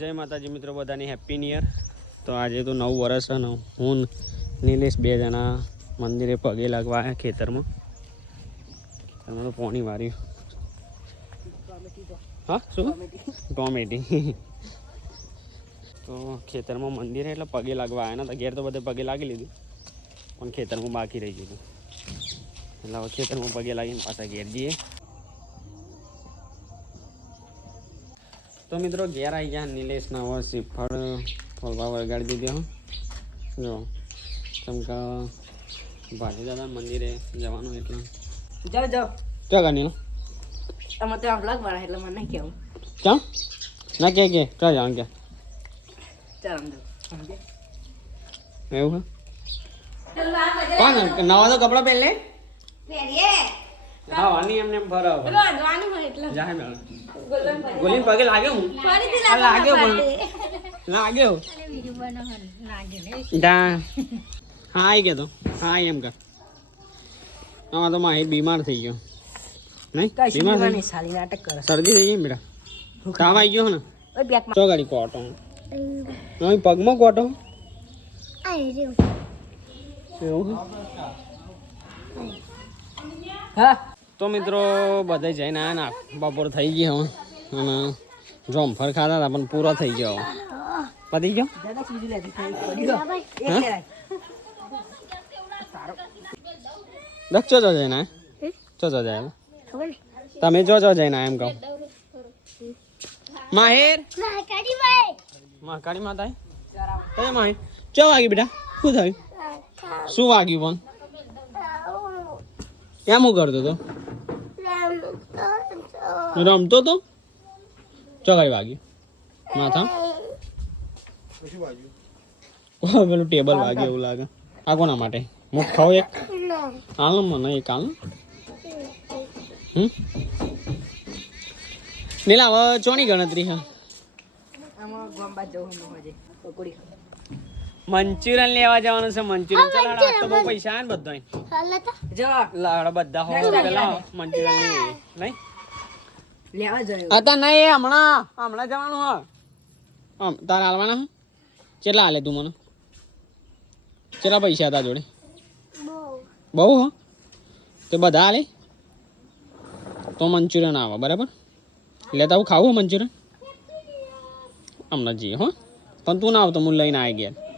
જય માતાજી મિત્રો, બધાની હેપી ન્યુ યર. તો આજે તો 9 વર્ષ છે. હું નિલેશ 2 જણા મંદિરે પગે લાગવા આવ્યા ખેતરમાં. તમે તો પોણી માર્યું. હા શું ટોમેટી. તો ખેતરમાં મંદિરે એટલે પગે લાગવા આવ્યા નતા. ઘેર તો બધે પગે લાગી લીધું, પણ ખેતરમાં બાકી રહી ગયું. એટલે હવે ખેતરમાં પગે લાગીને પાછા ઘેર જઈએ. તો મિત્રો ઘેર આવી ગયા. નિલેશના હવે શ્રીફળ ફોલવા વગાડી દીધો. જો ચમકા ભાજી દાદા મંદિરે જવાનું એટલે જાઓ જાઓ ચો ગાડી નો તમે તો આમ લાગ વાળા એટલે મને નહીં કેવું ચમ ના કે ચો જાણ કે ચાલ આમ જાઓ એવું હે કોણ નવા તો કપડા પહેર લે પહેરીએ હા વાની એમને ભરાવ રોડવાનું હોય એટલે જાહે મેળ ગોલીન પગે લાગ્યો હું ફરીથી લાગ્યો પણ લાગ્યો ડા હા આવી ગયો તો હા એમ કર. આમાં તો માહિર બીમાર થઈ ગયો નહીં બીમાર થઈ સાલી નાટક કરે શરદી થઈ ગઈ બેટા. તાવ આવી ગયો ને ઓય બેકમાં ચો ગાડી કોટો નહીં પગમાં કોટો એવું હા તો મિત્રો બધા જઈને આવ્યા ના બપોર થઈ ગઈ હવે અને જોમફર ખાતા હતા પણ પૂરો થઈ ગયો હવે પતી ગયો. દાદા ચીજ લેતી થઈ પડ્યો એક લેરાય દક્ષ ચો જઈને ચો જાય તમે ચો જઈને એમ કહો માહિર મહાકાળી માતા કઈ માહિર ચો વાગી બેટા શું થયું શું વાગ્યું પણ એમ હું કરતો તો રમતો તો ચોગાડી વાગ્યું માથા પેલું ટેબલ વાગ્યું એવું લાગે. આ કોના માટે મુખ ખાવ એક હાલ મને એક હાલ નીલા હવે ચોની ગણતરી છે આમાં ગોંબા જવું મજે પકોડી મંચુરિયન લેવા જવાનું છે. મંચુરિયન ચાલ તો બહુ પૈસા આવે ને બધા જા લાડા બધા હો પેલા મંચુરિયન નહીં લેવા જયો હતા નહીં હમણાં જવાનું હા તારે હાલવાના હા કેટલા હાલે તું મને કેટલા પૈસા હતા જોડે બહુ હા તે બધા હાલે તો મંચુરિયન આવે બરાબર લેતા હું ખાવું મંચુરિયન હમણાં જઈએ હો પણ તું ના આવતો હું લઈને આવી ગયા